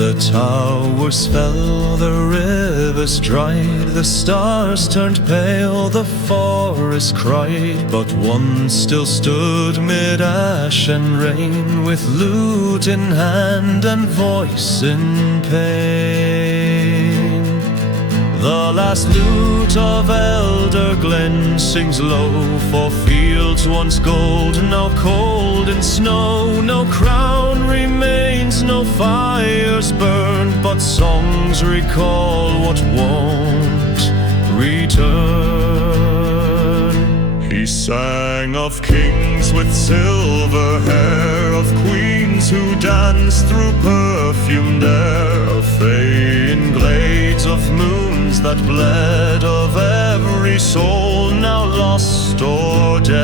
The towers fell, the rivers dried, the stars turned pale, the forest cried. But one still stood mid ash and rain, with lute in hand and voice in pain. The last lute of Elderglen sings low, for fields once gold, now cold in snow. No crown remains, no fires burned, but songs recall what won't return. He sang of kings with silver hair, of queens who danced through perfumed air, of fay in glades of moons that bled, of every soul now lost or dead.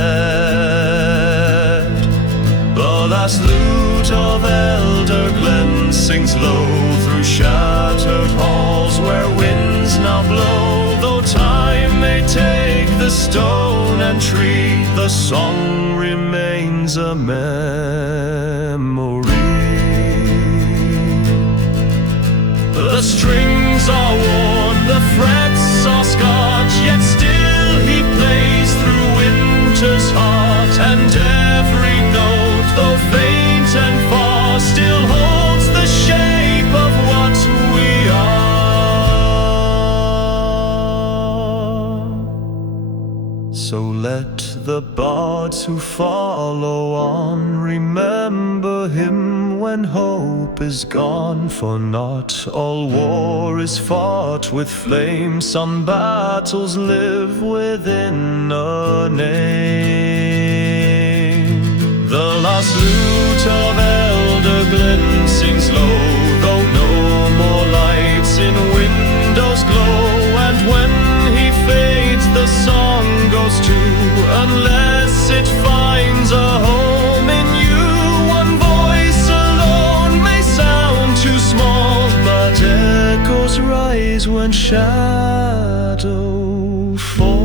The last lute of Elderglen sings low through shattered halls where winds now blow. Though time may take the stone and tree, the song remains a memory. The strings are worn, the frets are scarred, yet still he plays through winter's heart. And every note, though faint and far, still holds the shape of what we are. So let the bards who follow on remember him when hope is gone. For not all war is fought with flame, some battles live within a name. The last lute of Elderglen sings low, though no more lights in windows glow. And when he fades, the song goes too, unless it finds a home in you. One voice alone may sound too small, but echoes rise when shadow falls.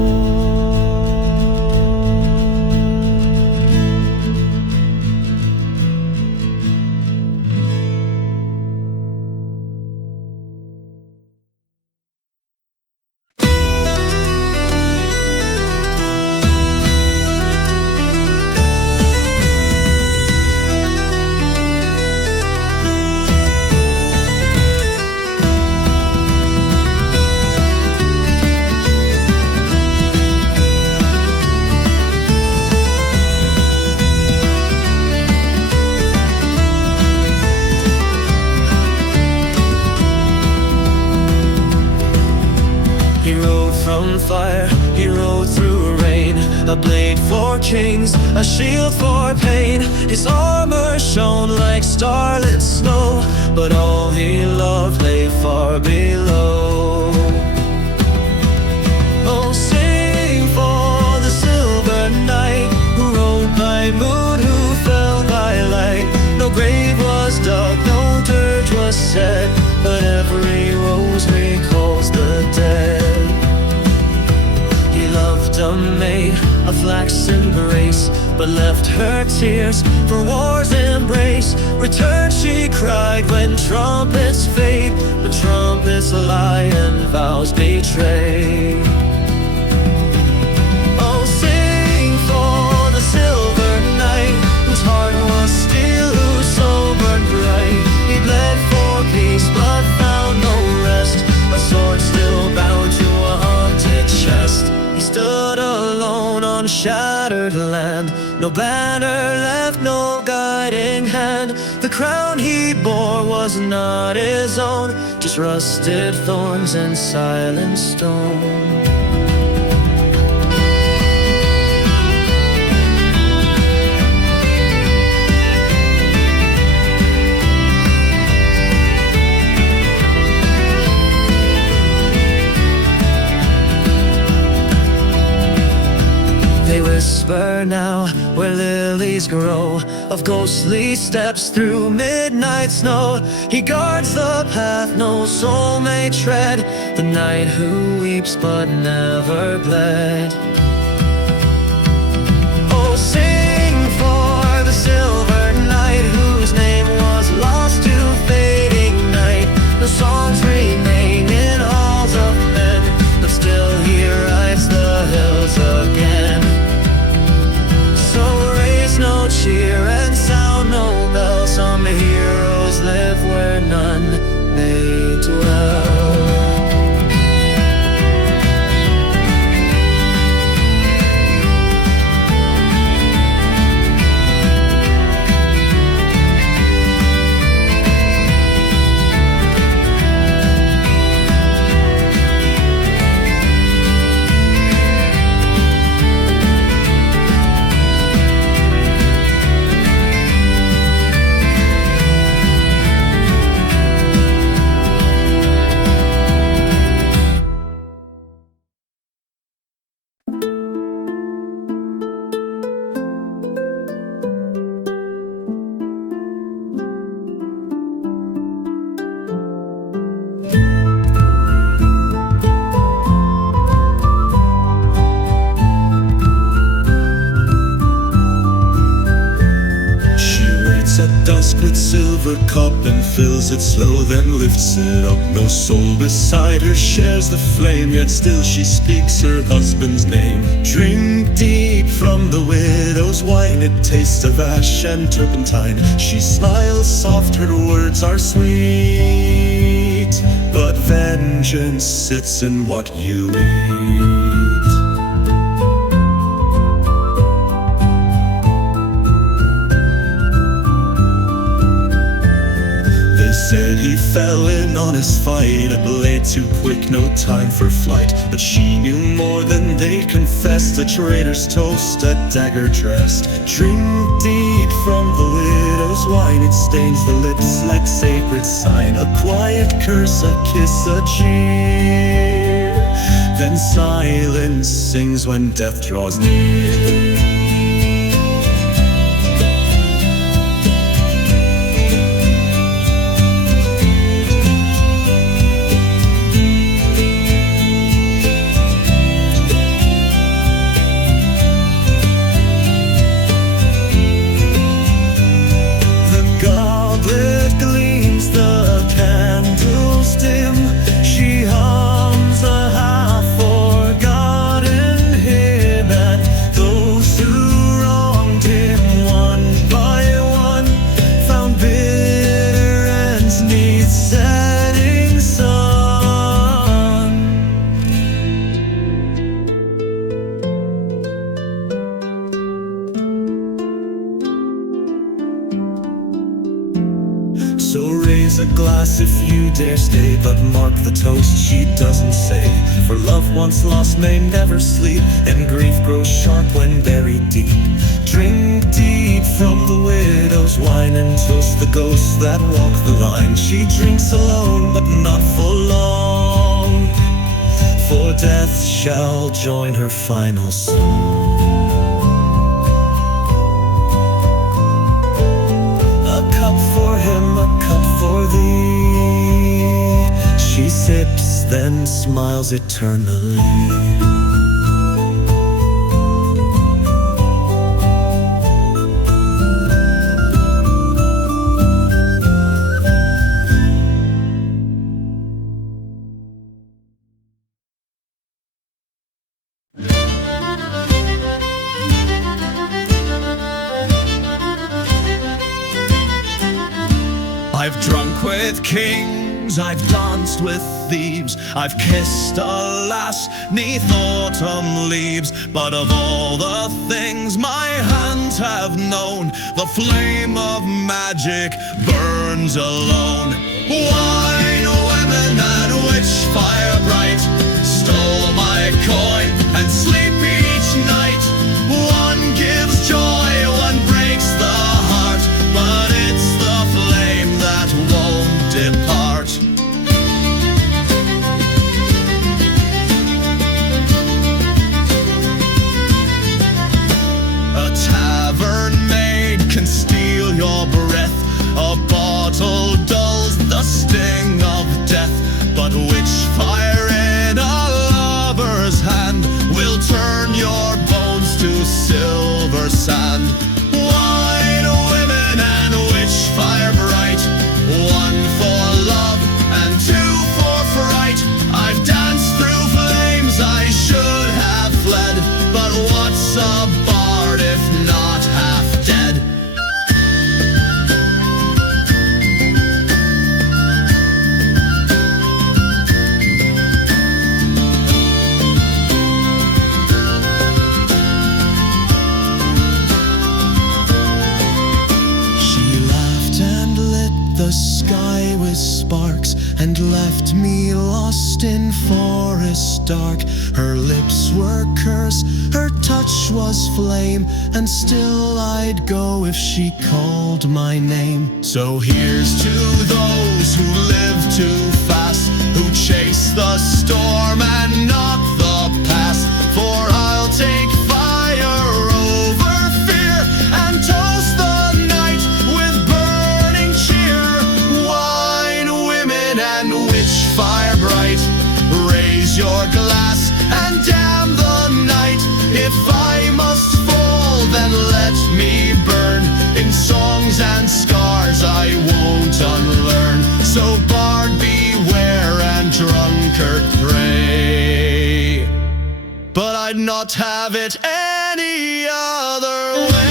Fire, he rode through rain, a blade for chains, a shield for pain. His armor shone like starlit snow, but all he loved lay far below. Oh, sing for the silver knight, who rode by moon, who fell by light. No grave was dug, no dirge was set, but every rose recalls the dead. A maid, a flaxen grace, but left her tears for war's embrace. Return, she cried, when trumpets fade, but trumpets lie and vows betray. Oh, sing for the silver knight, whose heart was steel, whose soul burned bright. He bled for peace, but found no rest, a sword still bound to a haunted chest. He stood alone on shattered land, no banner left, no guiding hand. The crown he bore was not his own, just rusted thorns and silent stone. They whisper now where lilies grow, of ghostly steps through midnight snow. He guards the path no soul may tread, the knight who weeps but never bled. Oh, sing for the silver knight, whose name was lost to fading night. none may dwell. With silver cup and fills it slow, then lifts it up. No soul beside her shares the flame, yet still she speaks her husband's name. Drink deep from the widow's wine, it tastes of ash and turpentine. She smiles soft, her words are sweet, but vengeance sits in what you eat. Said he fell in on his fight, a blade too quick, no time for flight. But she knew more than they confessed, a traitor's toast, a dagger dressed. Drink deep from the widow's wine, it stains the lips like sacred sign. A quiet curse, a kiss, a cheer, then silence sings when death draws near. If you dare stay, but mark the toast she doesn't say. For love once lost may never sleep, and grief grows sharp when buried deep. Drink deep from the widow's wine, and toast the ghosts that walk the line. She drinks alone, but not for long, for death shall join her final song. A cup for him, a cup for thee. She sips, then smiles eternally. I've drunk with kings, I've danced with thieves, I've kissed a lass 'neath autumn leaves. But of all the things my hands have known, the flame of magic burns alone. Wine, women, and witchfire bright stole my coin and sleep each night. One gives joy, one breaks the heart, but it's the flame that won't depart. A tavern maid can steal your breath, a bottle dulls sky with sparks and left me lost in forest dark. Her lips were curse, her touch was flame, and still I'd go if she called my name. So here's to those who live too fast, who chase the storm and not the past. For I'll take fire over fear and toast the night with burning cheer. Wine, women, and witchfire bright, raise your glass and damn the night. If I must fall, then let me burn. In songs and scars I won't unlearn. So bard beware and drunkard pray, but I'd not have it any other way.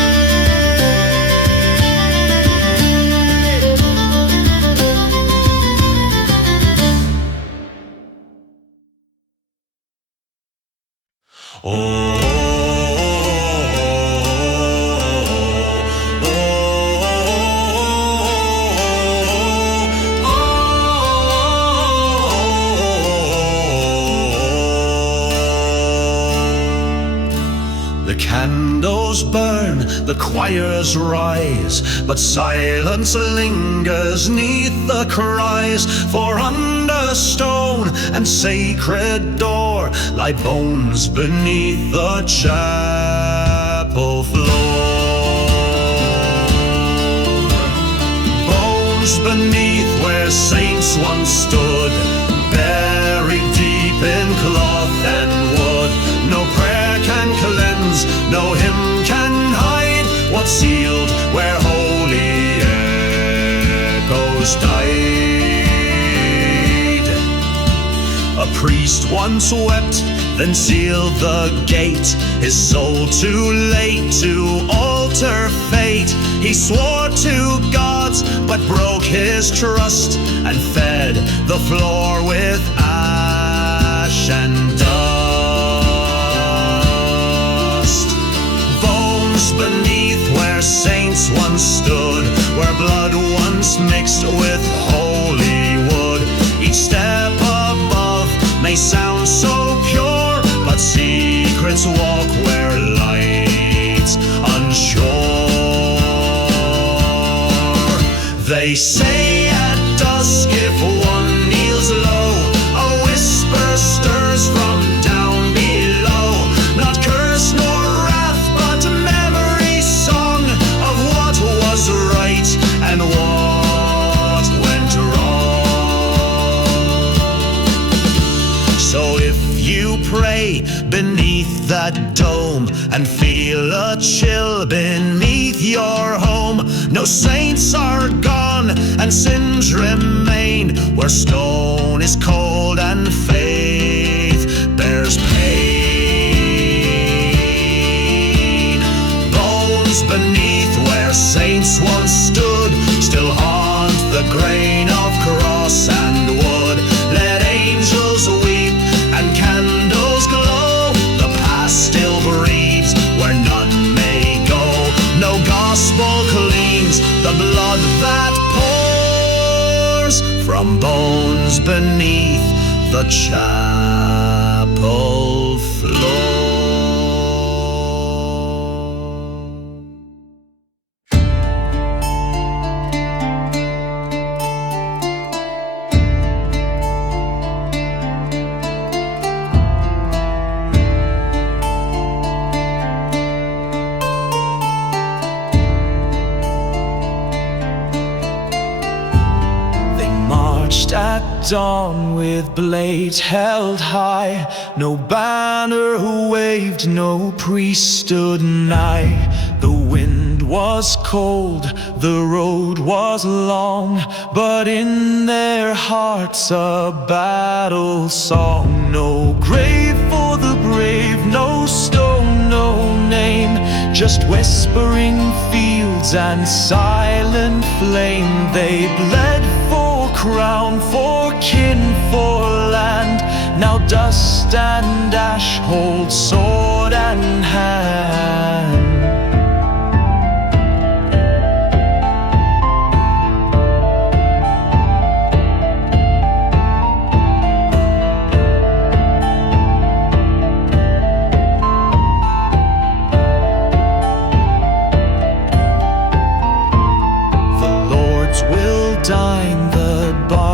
The candles burn, the choirs rise, but silence lingers 'neath the cries. For under stone and sacred door lie bones beneath the chapel floor. Bones beneath where saints once stood, buried deep in cloth and wood. No prayer can cleanse, no hymn can hide what's sealed where holy echoes died. A priest once wept, then sealed the gate, his soul too late to alter fate. He swore to gods, but broke his trust, and fed the floor with ash and dust. Bones beneath where saints once stood, where blood once mixed with holy wood. Each step above may sound so pure, but secrets walk where light's unsure. They say at dusk if one kneels low, a whisper stirs from down below. Not curse nor wrath, but memory's song of what was right and what went wrong. So if you pray beneath that dome and feel a chill beneath your home, no saints are gone and sins remain, where stone is cold and faith bears pain. Bones beneath where saints once stood still haunt the grain of cross and wood. Let angels weep and candles glow, the past still breathes where none may go. No gospel cleans the blood that pours from bones beneath the chapel floor. At dawn with blades held high, no banner waved, no priest stood nigh. The wind was cold, the road was long, but in their hearts a battle song. No grave for the brave, no stone, no name, just whispering fields and silent flame. They bled for crown, for kin, for land. Now dust and ash hold sword and hand.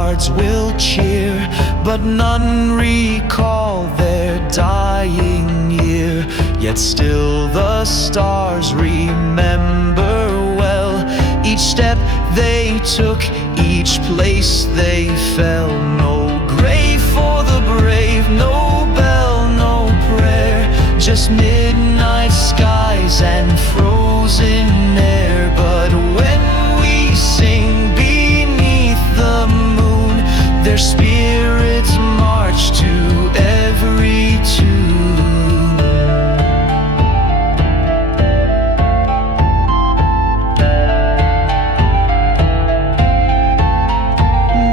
bards will cheer, but none recall their dying year. Yet still the stars remember well each step they took, each place they fell. No grave for the brave, no bell, no prayer, just midnight skies and frozen air. But when we sing beneath the moon, their spirits march to every tune.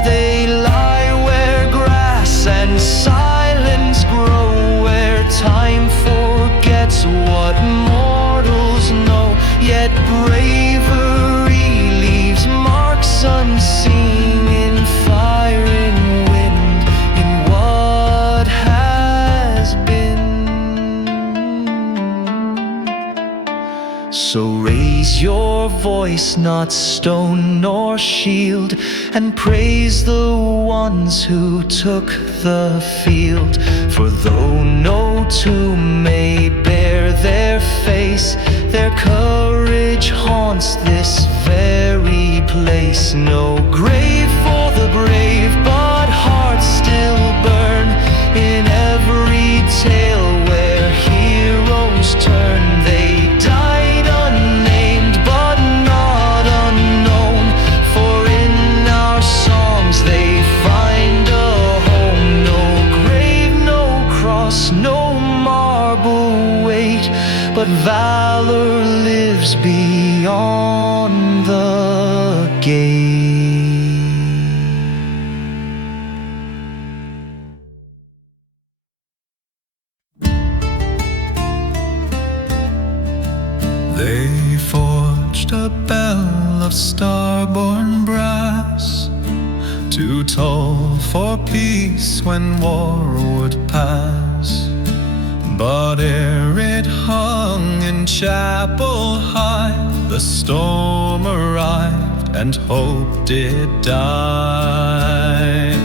They lie where grass and silence grow, where time forgets what mortals know. Yet bravery leaves marks unseen in fire and wind, in what has been. So raise your voice, not stone nor shield, and praise the ones who took the field. For though no tomb may bear their face, their courage haunts this very place. No grave for the brave, but hearts still burn in every tale where heroes turn. They died unnamed, but not unknown, for in our songs they find a home. No grave, no cross, no marble weight, but valor lives beyond the gate. They forged a bell of star-born brass to toll for peace when war would pass. But ere it hung in chapel high, the storm arrived and hope did die.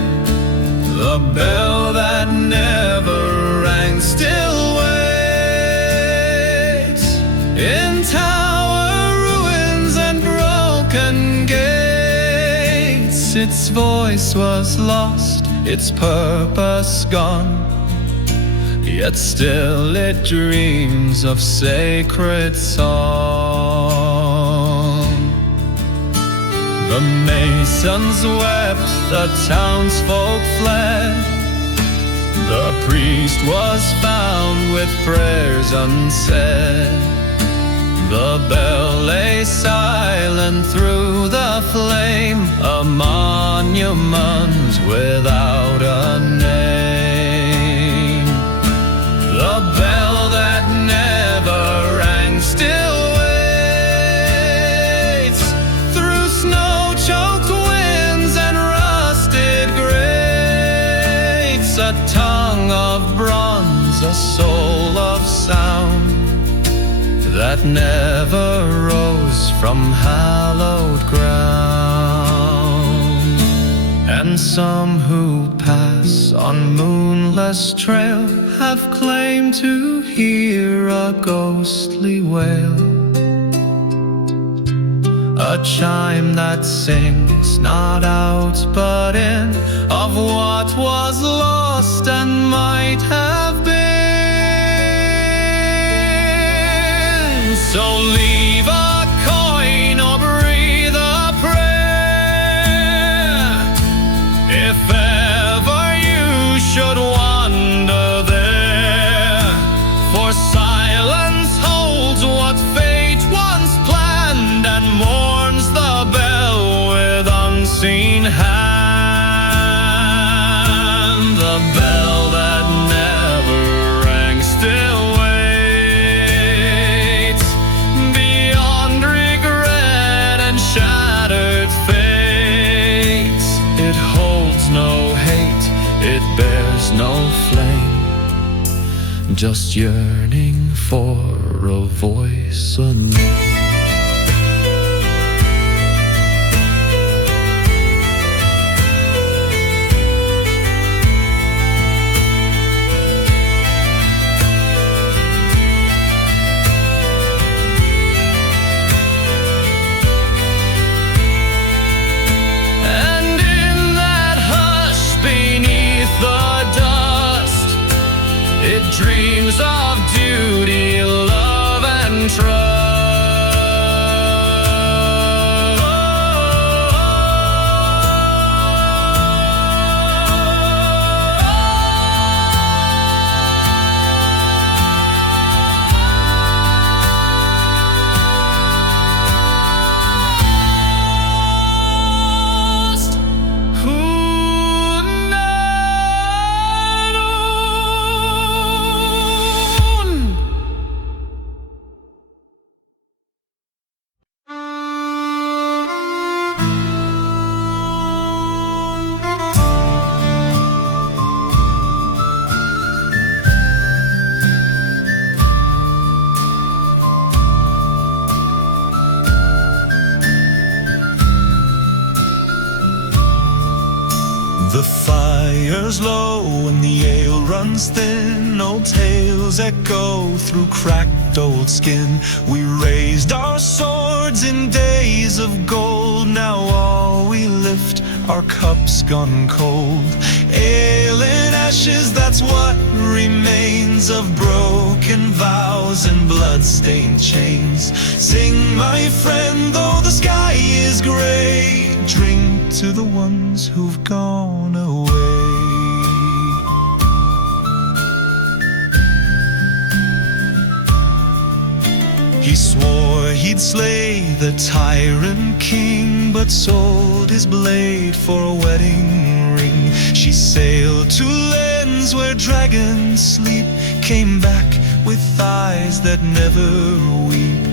The bell that never rang still waits in tower ruins and broken gates. Its voice was lost, its purpose gone, yet still it dreams of sacred song. The masons wept, the townsfolk fled, the priest was found with prayers unsaid. The bell lay silent through the flame, a monument without a name. The bell that never rang still waits through snow-choked winds and rusted grates. A tongue of bronze, a soul of sound that never rose from hallowed ground. And some who pass on moonless trail have claimed to hear a ghostly wail, a chime that sings not out but in, of what was lost and might have been. So leave a coin or breathe a prayer, if ever you should wander there. For silence holds what fate once planned, and mourns the bell with unseen hand. The bell that never rang still waits beyond regret and shattered fates. It holds no hate, it bears no flame, just yearning for a voice anew. dreams of duty, love, and trust. The fire's low and the ale runs thin. Old tales echo through cracked old skin. We raised our swords in days of gold. Now all we lift are cups gone cold. Ale and ashes, that's what remains of broken vows and blood-stained chains. Sing, my friend, though the sky is gray. Drink to the ones who've gone away. He swore he'd slay the tyrant king, but sold his blade for a wedding ring. She sailed to lands where dragons sleep, came back with eyes that never weep.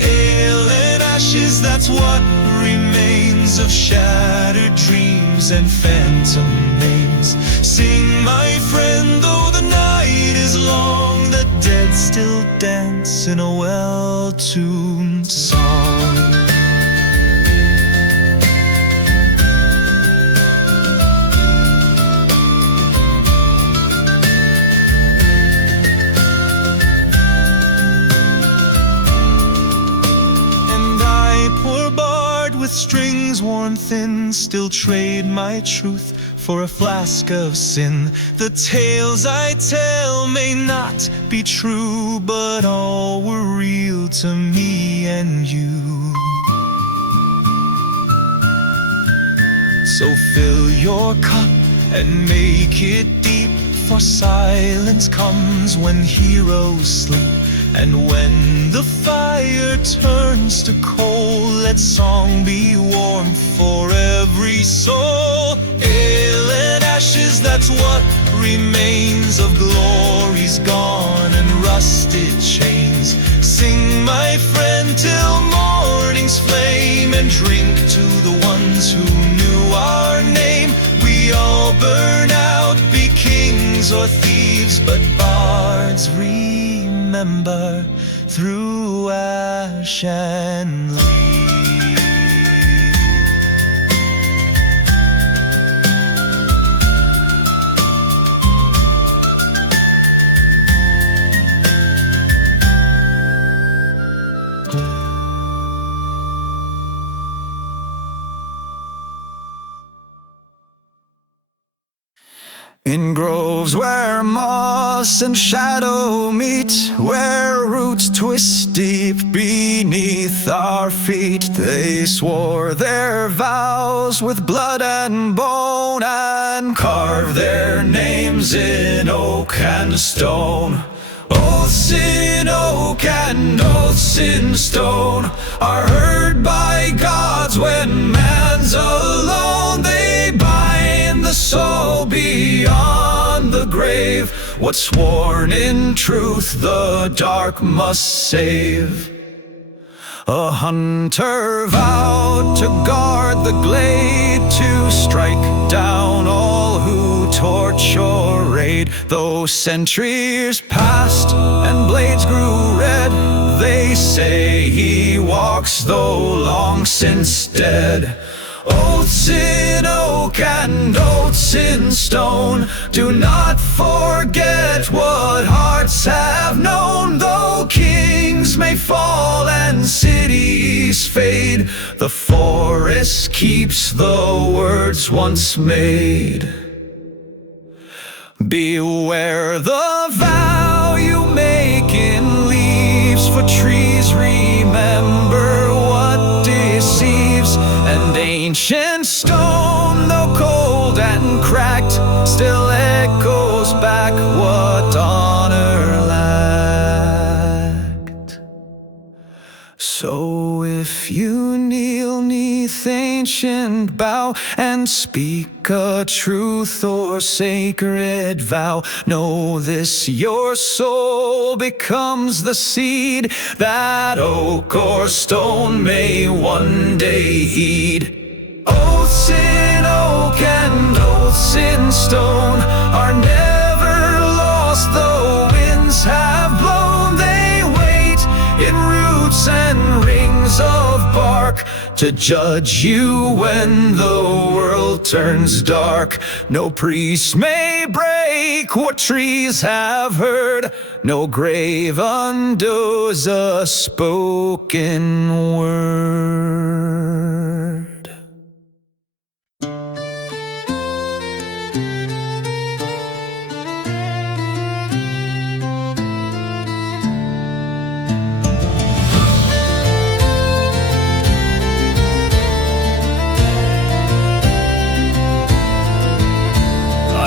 Ale and ashes, that's what remains of shattered dreams and phantom names. Sing, my friend, though the night is long, the dead still dance in a well-tuned song. With strings worn thin, still trade my truth for a flask of sin. The tales I tell may not be true, but all were real to me and you. So fill your cup and make it deep, for silence comes when heroes sleep. And when the fire turns to coal, let song be warm for every soul. Ale and ashes, that's what remains of glories gone and rusted chains. Sing, my friend, till morning's flame, and drink to the ones who knew our name. We all burn out, be kings or thieves, but bards remember through ash and leaf. In groves where moss and shadow meet, where roots twist deep beneath our feet, they swore their vows with blood and bone, and carved their names in oak and stone. Oaths in oak and oaths in stone are heard by gods when man's alone. They bind the soul beyond the grave. What's sworn in truth the dark must save. A hunter vowed to guard the glade, to strike down all who torch or raid. Though centuries passed and blades grew red, they say he walks though long since dead. Oaths in oak and oaths in stone, do not forget what hearts have known. Though kings may fall and cities fade, the forest keeps the words once made. Beware the vow for trees remember what deceives, and ancient stone, though cold and cracked, still echoes back what honor lacked. So if you kneel 'neath ancient bough and speak a truth or sacred vow, know this: your soul becomes the seed that oak or stone may one day heed. Oaths in oak and oaths in stone are never lost, though winds have blown. They wait in roots and rings of bark to judge you when the world turns dark. No priest may break what trees have heard, no grave undoes a spoken word.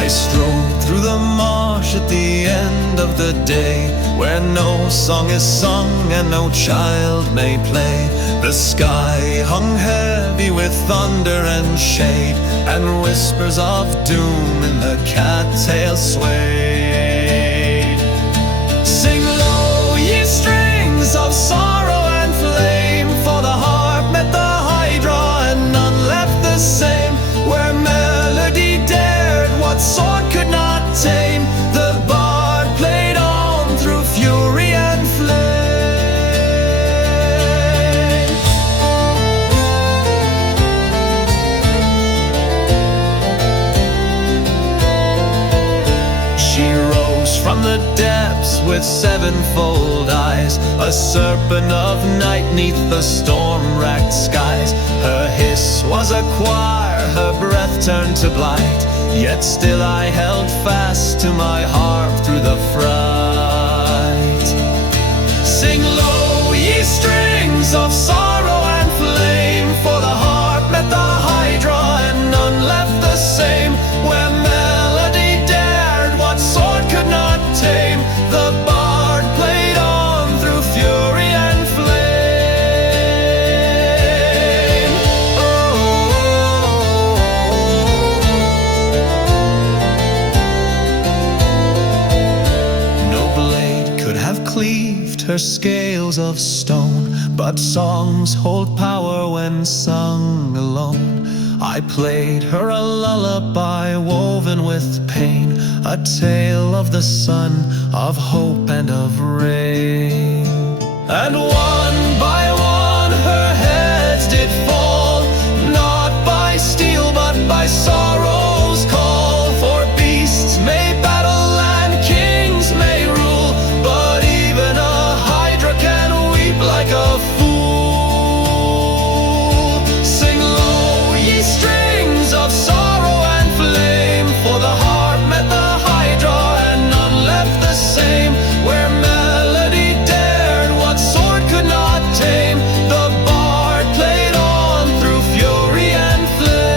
I strolled through the marsh at the end of the day, where no song is sung and no child may play. The sky hung heavy with thunder and shade, and whispers of doom in the cattails swayed. Sing low, ye strings of sorrow and flame, for the harp met the Hydra and none left the same. Where melody dared what sword could not tame, the bard played on through fury and flame. She rose from the depths with sevenfold eyes, a serpent of night 'neath the storm-racked skies. Her hiss was a choir, her breath turned to blight, yet still I held fast to my harp through the fright. Sing low, ye strings of sorrow and flame, for the harp met the Hydra and none left the same. Where melody dared what sword could not tame, the bard played on through fury and flame. No blade could have cleaved her scales of stone, but songs hold power when sung alone. I played her a lullaby woven with pain, a tale of the sun, of hope and of rain. And one by one her heads did fall, not by steel but by sorrow's call. For beasts may battle and kings may rule, but even a Hydra can weep like a fool. Sing low, ye strings of sorrow and flame, for the harp met the Hydra and none left the same. Where melody dared what sword could not tame, the bard played on through fury and flame.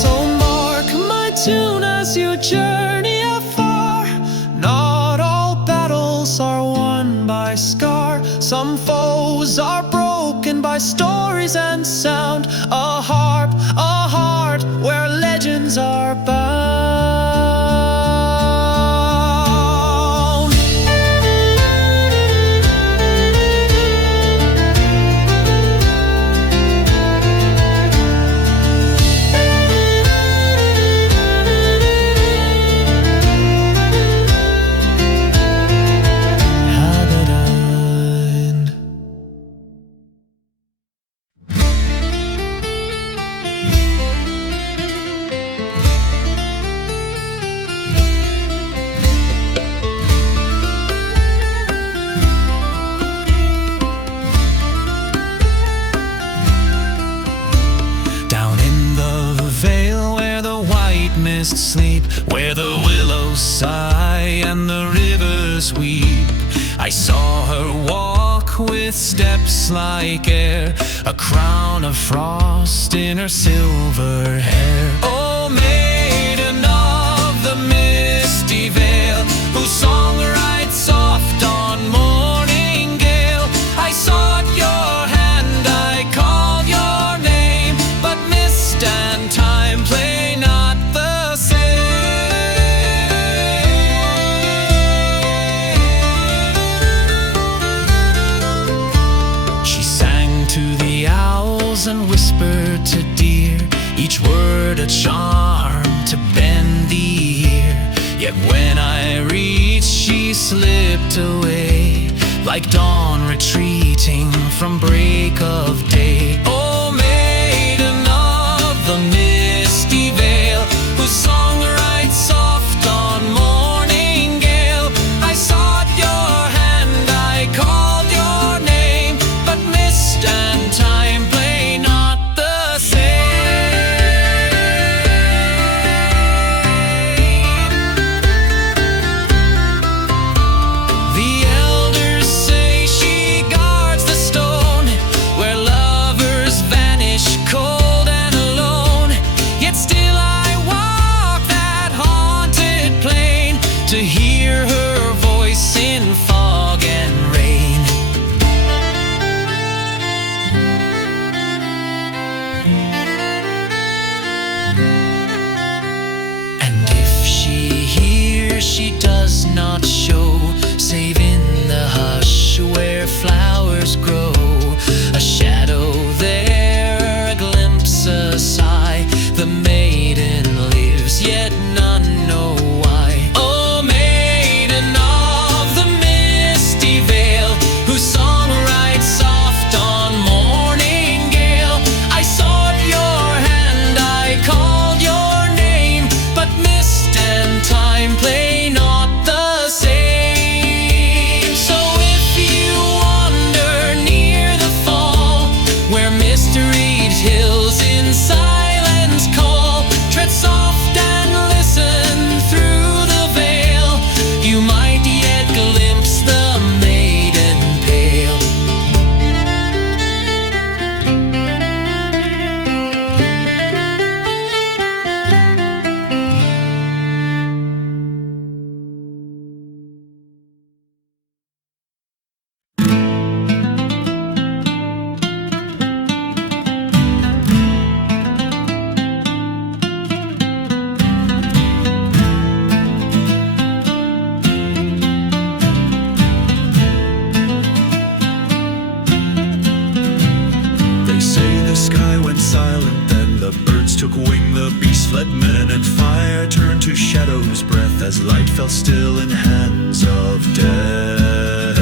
So mark my tune as you journey afar. Not all battles are won by scar, some foes are broken by stories and sound. A harp, a heart where legends are bound. Hagadine. Vale where the white mists sleep, where the willows sigh and the rivers elders weep. I saw her walk with steps like air, a crown of frost in her silver hair. Oh, maiden of the misty vale, whose song rides soft on morning gale, I sought your hand, I called your name, but mist and time play not the same. She sang to the owls and whispered to deer, each word a charm to bend the ear. Yet when I reached, she slipped away, like dawn retreating from break of day. Oh, maiden of the misty vale, whose song rides soft on morning gale, I sought your hand, I called your name, but mist and time play not the same. The elders say she guards the stone where lovers vanish cold and alone. Yet still I walk that haunted plain to hear her voice in fog and rain. And if she hears, she does not show, save in the hush where flowers grow. A shadow there, a glimpse, a sigh. The maiden lives, yet none know why. Oh, maiden of the misty vale, whose song rides soft on morning gale, I sought your hand, I called your name, but mist and time play not the same. So if you wander near the fall, where mysteried hills in silence call, tread soft and listen through the veil, you might yet glimpse the maiden pale. They say the sky went silent, then the birds took wing, the beasts fled, men and fire turned to shadow's breath as light fell still in hands of death.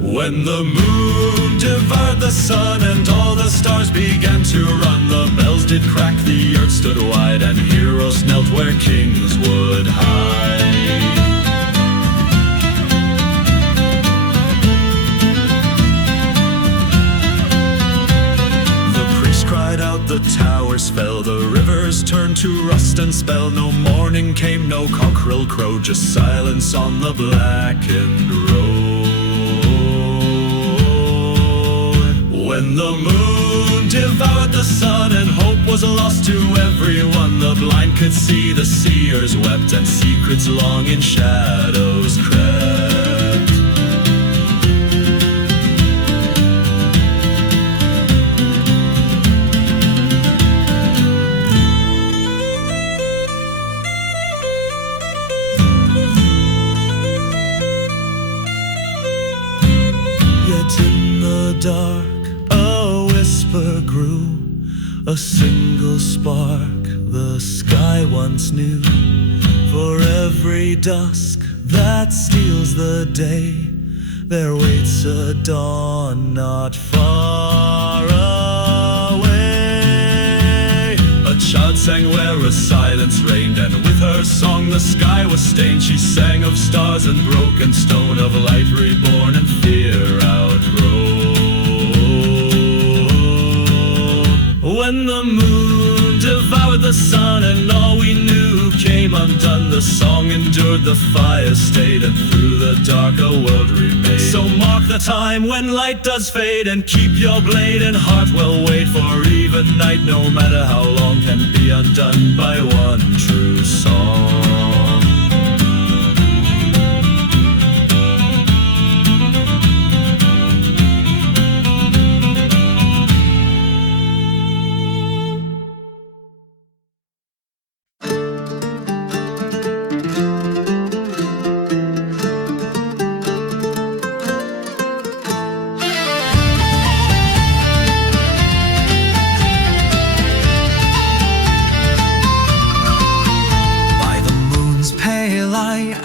When the moon devoured the sun and all the stars began to run, the bells did crack, the earth stood wide, and heroes knelt where kings would hide. The priest cried out, the towers fell, the rivers turned to rust and spell. No morning came, no cockerel crowed, just silence on the blackened road. When the moon devoured the sun and hope was lost to everyone, the blind could see, the seers wept, and secrets long in shadows crept. Yet in the dark a whisper grew, a single spark the sky once knew. For every dusk that steals the day, there waits a dawn not far away. A child sang where a silence reigned, and with her song the sky was stained. She sang of stars and broken stone, of light reborn and fear outgrown. When the moon devoured before the sun, and all we knew came undone. The song endured, the fire stayed, and through the dark a world remained. So mark the time when light does fade, and keep your blade and heart well weighed, for even night, no matter how long, can be undone by one true song.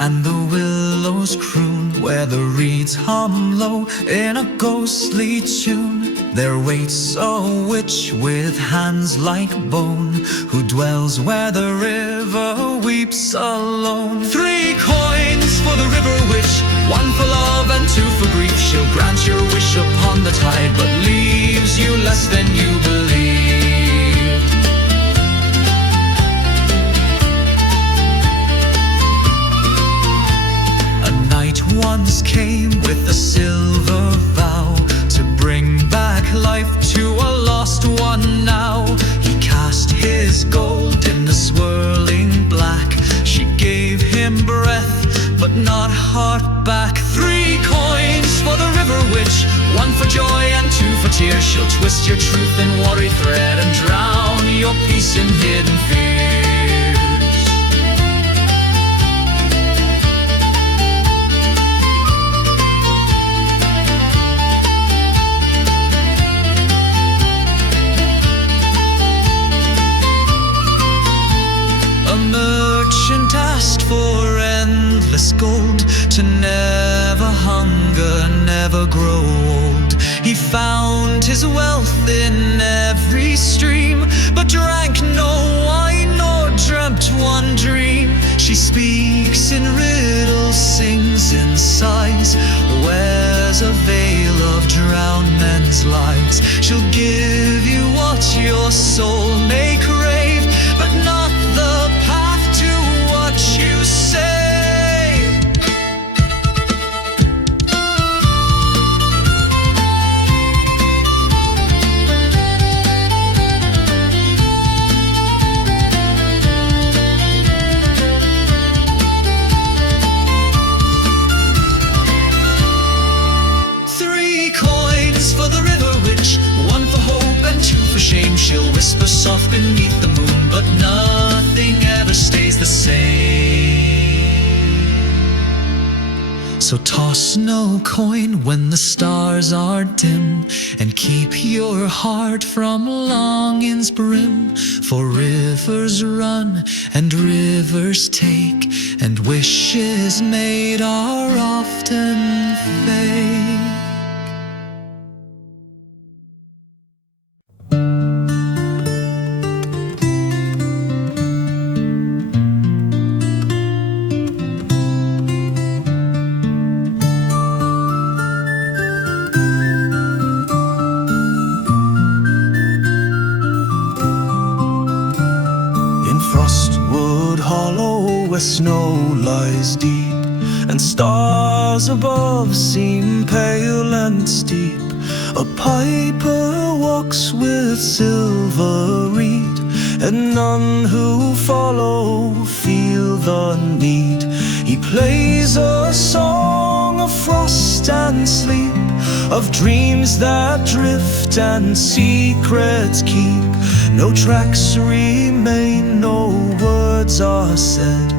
And the willows croon where the reeds hum low in a ghostly tune. There waits a witch with hands like bone, who dwells where the river weeps alone. 3 coins for the river witch, 1 for love and 2 for grief. She'll grant your wish upon the tide, but leaves you less than you believed. Once came with a silver vow to bring back life to a lost one now. He cast his gold in the swirling black. She gave him breath, but not heart back. 3 coins for the river witch, 1 for joy and 2 for tears. She'll twist your truth in watery thread and drown your peace in hidden fears. For endless gold, to never hunger, never grow old. He found his wealth in every stream, but drank no wine nor dreamt one dream. She speaks in riddles, sings in sighs, wears a veil of drowned men's lives. She'll give you what your soul may crave, but not the path to what you say. Shame, she'll whisper soft beneath the moon, but nothing ever stays the same. So toss no coin when the stars are dim, and keep your heart from longing's brim. For rivers run and rivers take, and wishes made are often fake. Snow lies deep, and stars above seem pale and steep. A piper walks with silver reed, and none who follow feel the need. He plays a song of frost and sleep, of dreams that drift and secrets keep. No tracks remain, no words are said,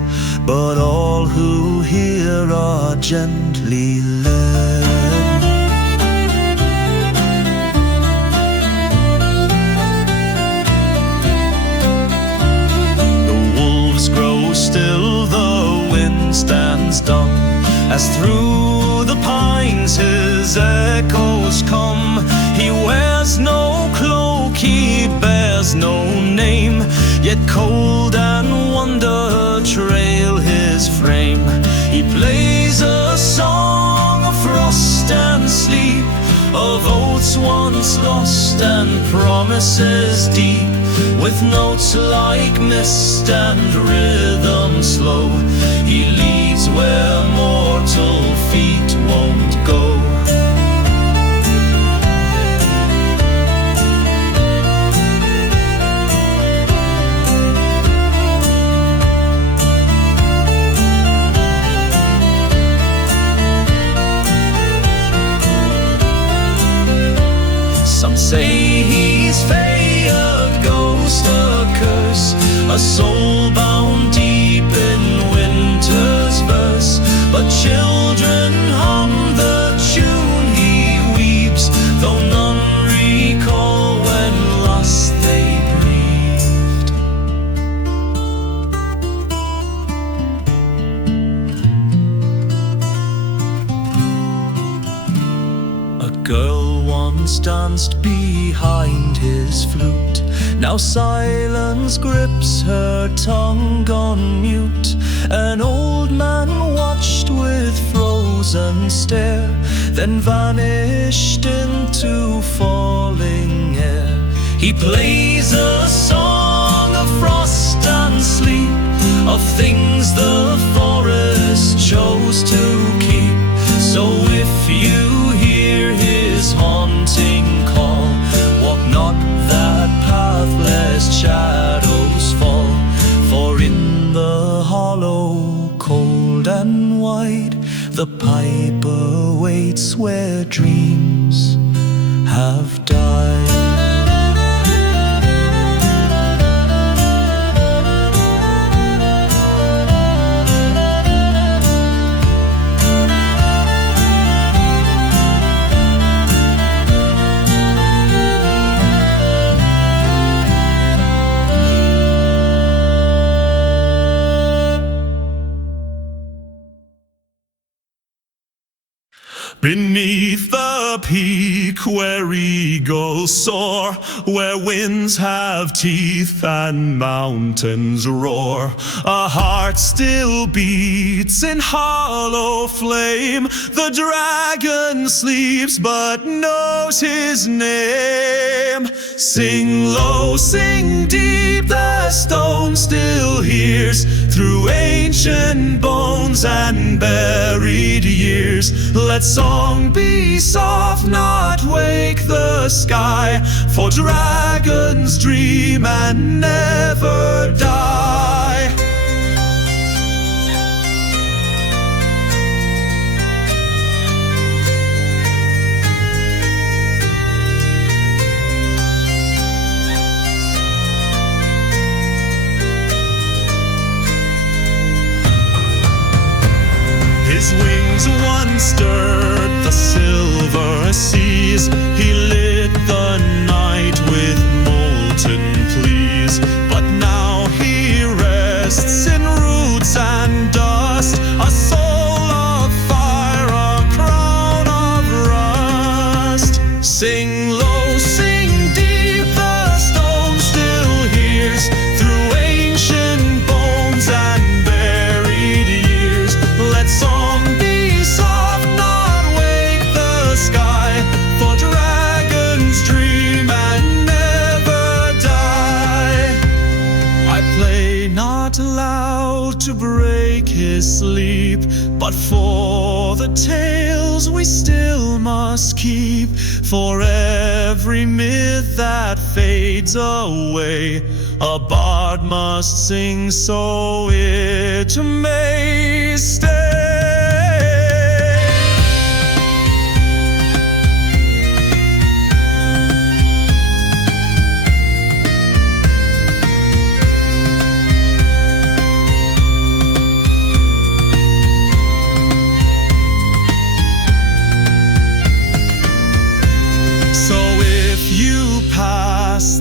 but all who hear are gently led. The wolves grow still, the wind stands dumb, as through the pines his echoes come. He wears no cloak, he bears no name, yet cold and wonder trail his frame. He plays a song of frost and sleep, of oaths once hearts lost and promises deep, with notes like mist and rhythm slow. He leads where mortal feet won't go. Some say he's fey, a ghost, a curse, a soul bound deep in winter's verse. But children hum the tune he weeps, though none recall when last they breathed. A girl once danced behind his flute, now silence grips her tongue on mute. An old man watched with frozen stare, then vanished into falling air. He plays a song of frost and sleep, of things the forest chose to keep. So if you hear his haunting call, walk not that path lest shadows fall. For in the hollow, cold and wide, the piper waits where dreams have died. Beneath the peak where eagles soar, where winds have teeth and mountains roar, a heart still beats in hollow flame. The dragon sleeps but knows his name. Sing low, sing deep, the stone still hears through ancient bones and buried years. Let song be soft, not wake the sky, for dragons dream and never die. His wings once stirred the silver seas. He lit the night with molten pleas. But now he rests in roots and dust, a soul of fire, a crown of rust. Sing low, sing deep, the stone still hears through ancient bones and buried years. Let song be soft, not wake the sky, for dragons dream and never die. I play not loud to break his sleep, but for the tales we still must keep. For every myth that fades away, a bard must sing so it may stay.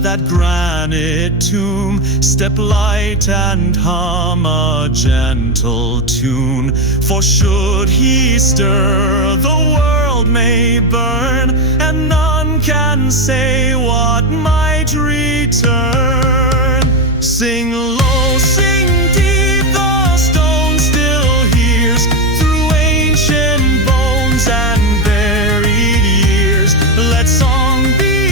That granite tomb, step light and hum a gentle tune. For should he stir, the world may burn, and none can say what might return. Sing low, sing deep, the stone still hears through ancient bones and buried years. Let song be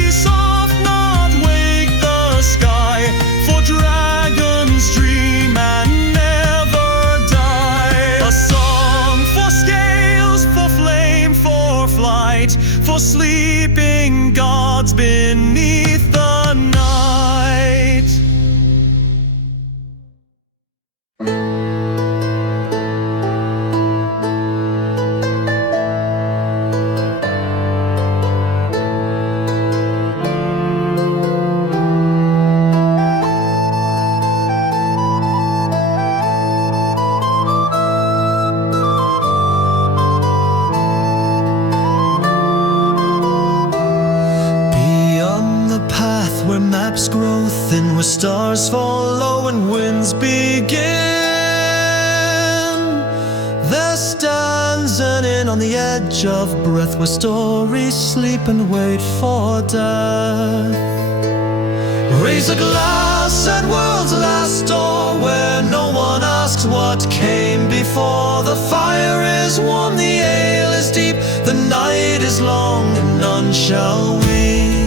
gaps grow thin, where stars fall low and winds begin. There stands an inn on the edge of breath, where stories sleep and wait for death. Raise a glass at world's last door, where no one asks what came before. The fire is warm, the ale is deep, the night is long, and none shall weep.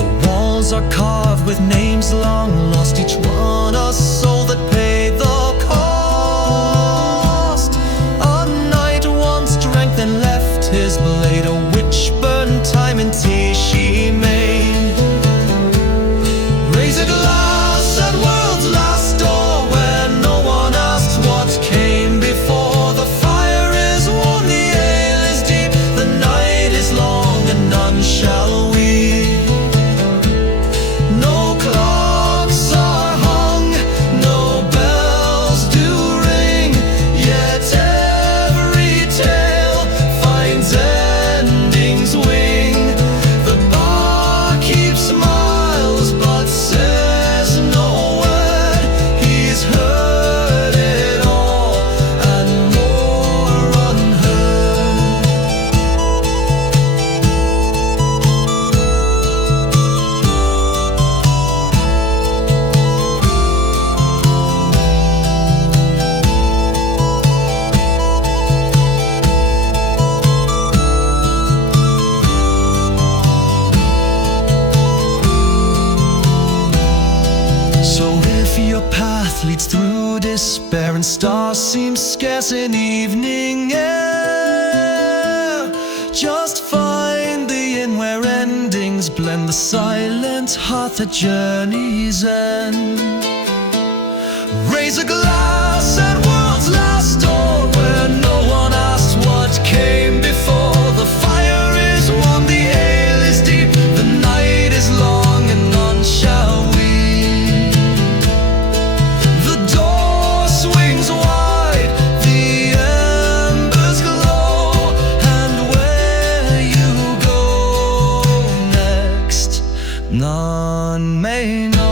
The walls are carved with names long lost, each one a soul that paid the cost. A knight once drank, then left his blade, a witch burned time in tea she made. Raise a glass at world's last door, where no one asks what came before. The fire is warm, the ale is deep, the night is long, and none shall weep. No clocks are hung, no bells do ring, yet every tale finds ending's wing. The barkeep smiles but says no word. He's heard it all and more unheard. So if your path leads through despair and stars seem scarce in evening air, just find the inn where endings blend, the silent hearth at journey's end. Raise a glass at world's last door, where no one asks what came before. The fire is warm, the ale is deep, the night is long, and none shall weep. The door swings wide, the embers glow, and where you go next, none may know.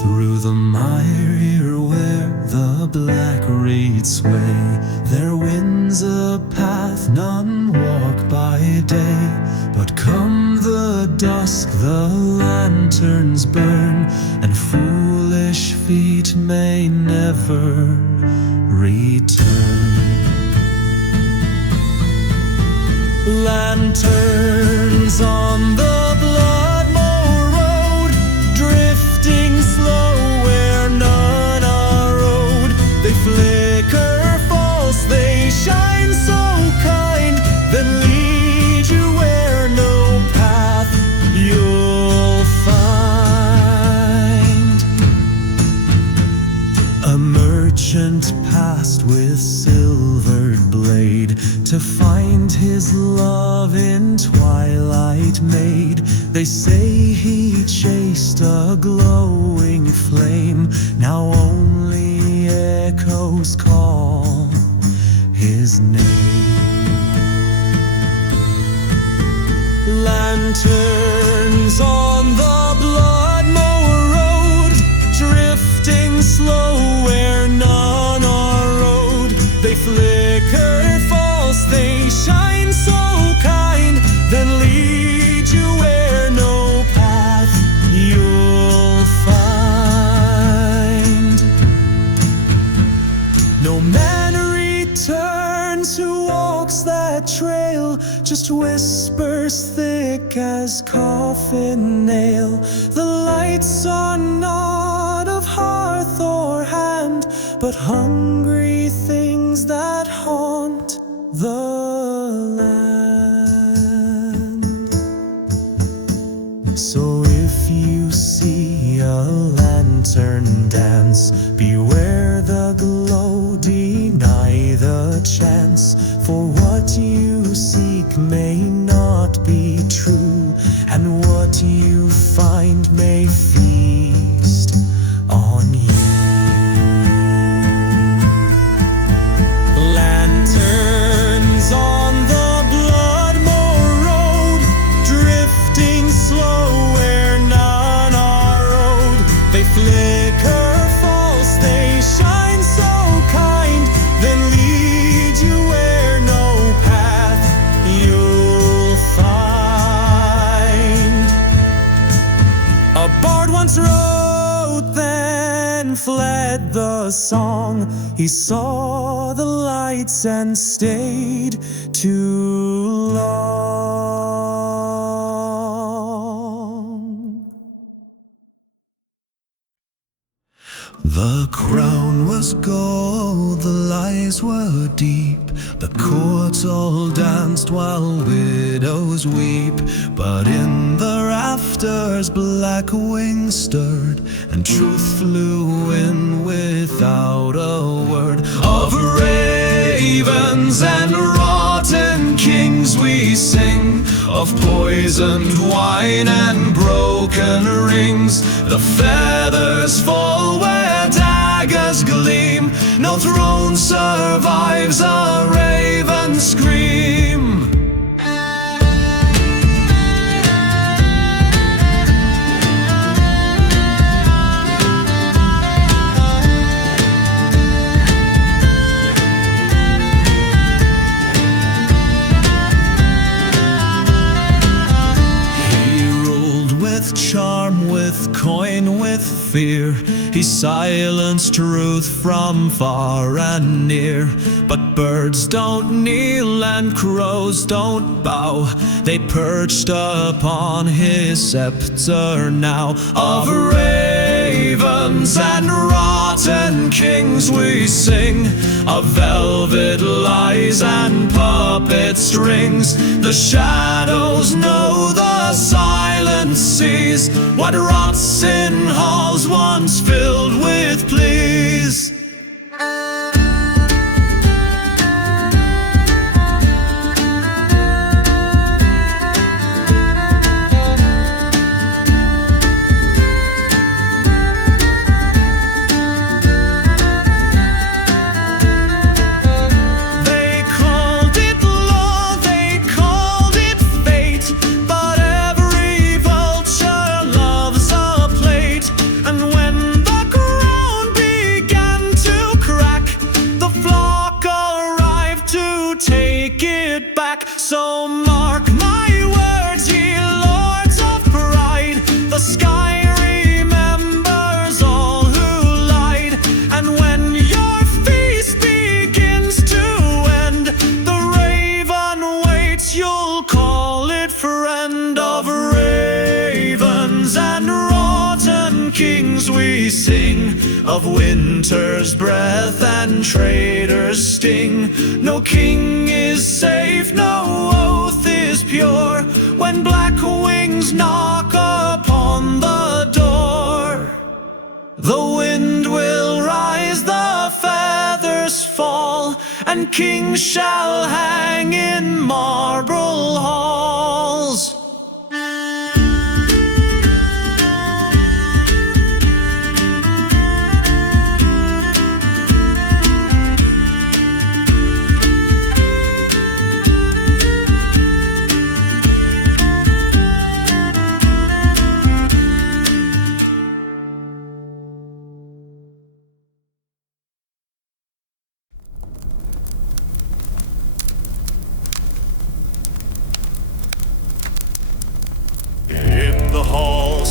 Through the mire where the black reeds sway, there winds a path none walk by day. But come the dusk, the lanterns burn, and foolish feet may never return. Lanterns on the Bloodmoor road, drifting slow where none are rode. They flicker false, they shine so kind, then lead you where no path you'll find. A merchant passed with silvered blade to find his love in twilight made. They say he chased a glowing flame, now only echoes call his name. Lanterns on the Bloodmoor road, drifting slow where none are rode. They flicker false, they shine so kind, then lead you where no path you'll find. No man returns who walks that trail, just wait whispers thick as coffin nail. The lights are not of hearth or hand, but hungry things that haunt the land. So if you see a lantern dance, beware the glow, deny the chance. For what you seek may not be true, and what you find may feast on you. Lanterns on the Bloodmoor road, drifting slow where none are rowed. They flicker false, they shine so kind, then lead you where no path you'll find. A bard once wrote, then fled the song. He saw the lights and stayed too long. The crown was gold, the lies were deep. The court all danced while widows weep. But in the rafters black wings stirred, and truth flew in without a word. Of ravens and rotten kings we sing, of poisoned wine and broken rings. The feathers fall where daggers gleam, no throne survives a raven's scream. Charm with coin with fear, he silenced truth from far and near. But birds don't kneel and crows don't bow, they perched upon his scepter now. Of ravens and rotten kings we sing, of velvet lies and puppet strings. The shadows know, the silence sees, what rots in halls once filled with pleas. So mark my words, ye lords of pride, the sky remembers all who lied. And when your feast begins to end, the raven waits, you'll call it friend. Of ravens and rotten kings we sing, of winter's breath and traitor's sting. No king is safe, no oath is pure, when black wings knock upon the door. The wind will rise, the feathers fall, and kings shall hang in marble halls.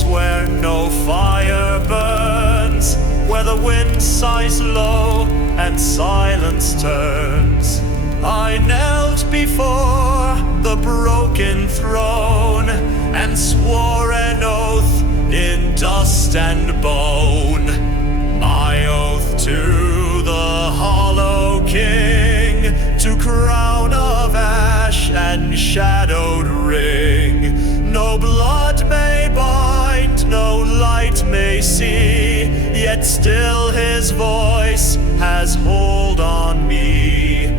Where no fire burns, where the wind sighs low and silence turns, I knelt before the broken throne, and swore an oath in dust and bone. My oath to the Hollow King, to crown of ash and shadowed ring. No blood may bind, no light may see, yet still his voice has hold on me.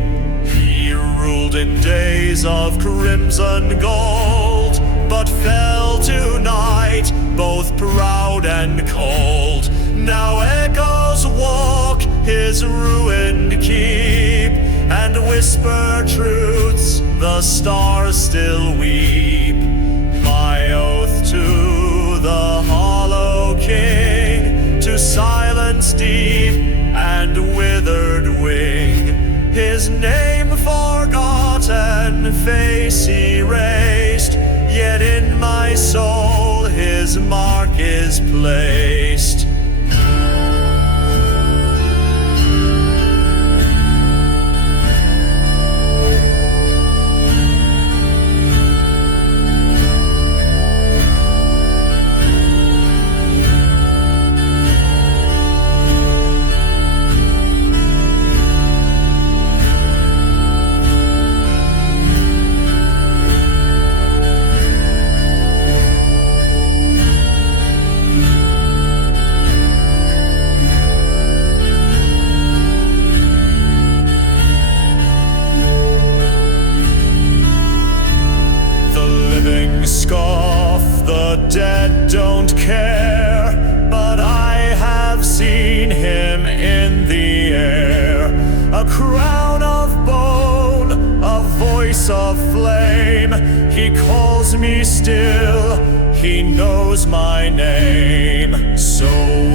He ruled in days of crimson gold, but fell tonight, both proud and cold. Now echoes walk his ruined keep, and whisper truths the stars still weep. My oath to the Hollow King, to silence deep and withered wing. His name forgotten, face erased, yet in my soul his mark is placed. Scoff, the dead don't care, but I have seen him in the air. A crown of bone, a voice of flame. He calls me still, he knows my name. So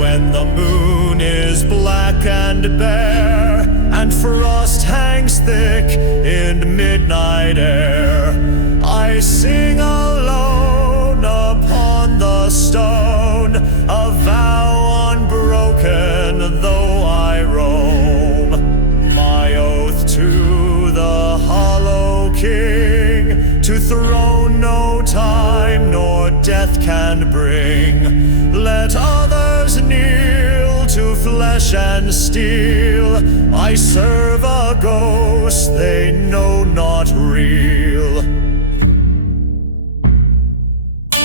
when the moon is black and bare, and frost hangs thick in midnight air, I sing alone upon the stone, a vow unbroken though I roam. My oath to the Hollow King, to throne no time nor death can bring. Let others kneel to flesh and steel, I serve a ghost they know not real.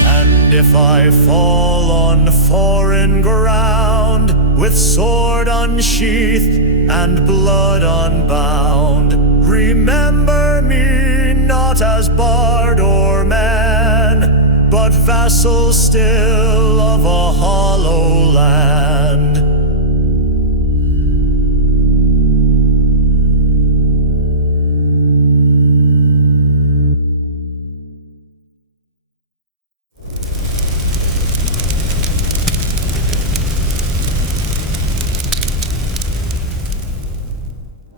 And if I fall on foreign ground, with sword unsheathed and blood unbound, remember me not as bard or man, but vassal still of a hollow land.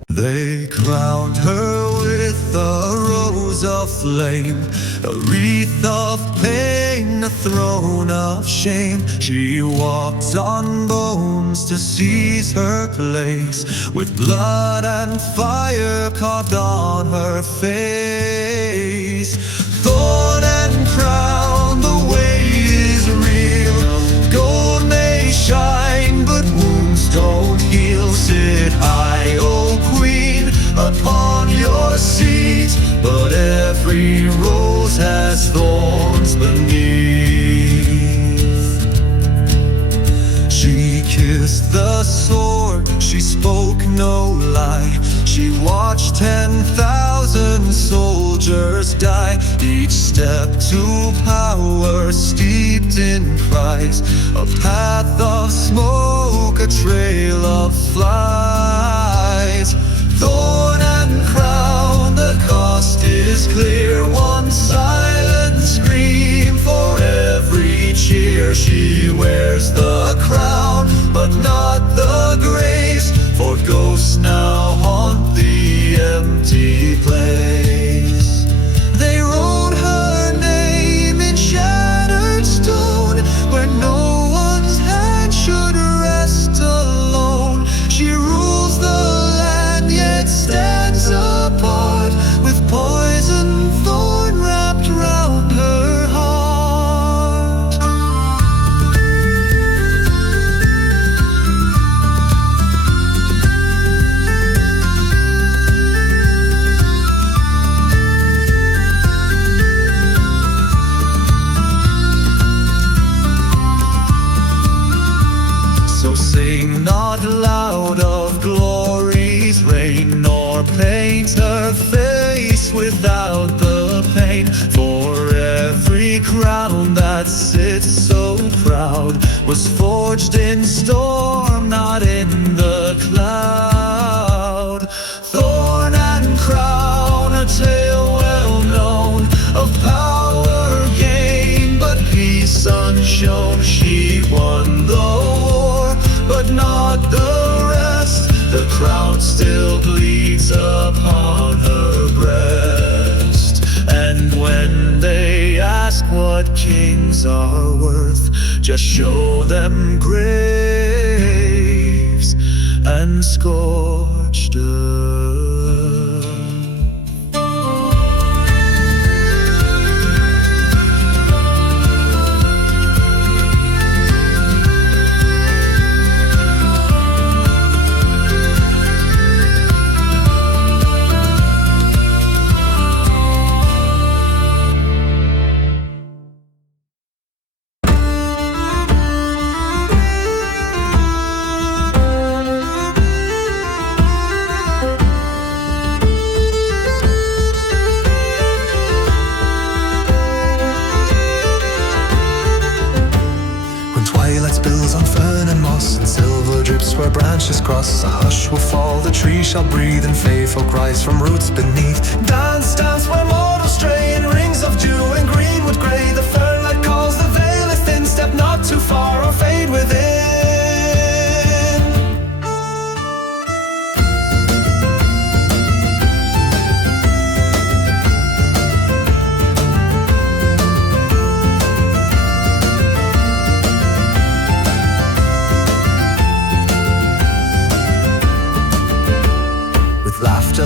They crowned her with a rose of flame, a wreath of pain, a throne of shame. She walks on bones to seize her place, with blood and fire carved on her face. Thorn and crown, the way is real. Gold may shine, but wounds don't heal. Sit high, O Queen, upon your seat, but every rose has thorns beneath. She kissed the sword, she spoke no lie. She watched 10,000 soldiers die, each step to power steeped in cries. A path of smoke, a trail of flies. Thorn and crown, the cost is clear. One silent scream for every cheer. She wears the crown, but not the grace, for ghosts now haunt the empty place. They wrote her name in shattered stone, where no one's hand should rest alone. She rules the land, yet stands apart, with poison thorns crown that sits so proud was forged in storm, not in the cloud. Thorn and crown, a tale well known of power gained, but peace unshone. She won the war, but not the rest. The crown still bleeds upon her breast. And when they ask what kings are worth, just show them graves and scorched earth. Where branches cross, a hush will fall, the tree shall breathe, and faithful cries from roots beneath. Dance, dance where mortals stray, in rings of dew and greenwood grey. The fernlight calls, the vale is thin, step not too far or fade within.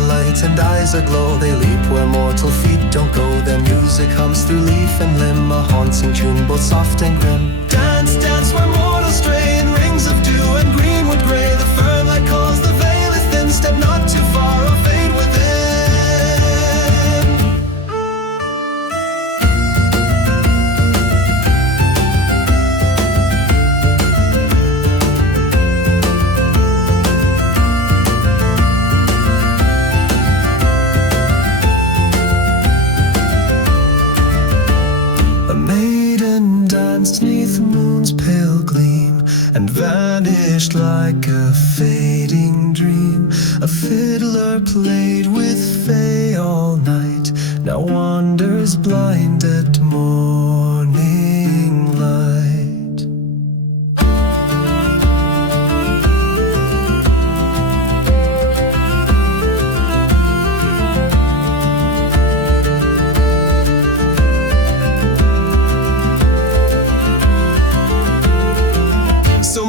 Light and eyes aglow, they leap where mortal feet don't go. Their music hums through leaf and limb, a haunting tune both soft and grim. Dance, dance where mortals stray, in rings of dew and greenwood grey. The fernlight calls, the veil is thin, step not too far or fade within. And vanished like a fading dream. A fiddler played with Fae all night, now wanders blind at morning light.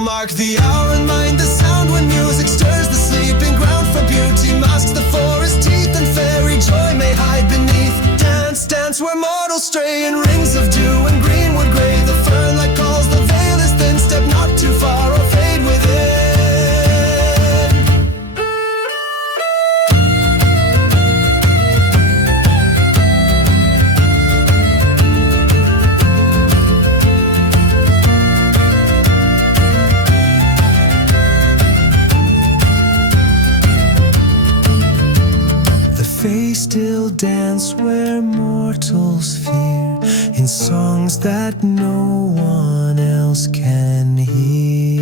Mark the hour and mind the sound when music stirs the sleeping ground. For beauty masks the forest teeth, and fairy joy may hide beneath. Dance, dance where mortals stray, in rings of dew and greenwood grey. The fernlight calls, the veil is thin, step not too far or fade within. Still dance where mortals fear, in songs that no one else can hear.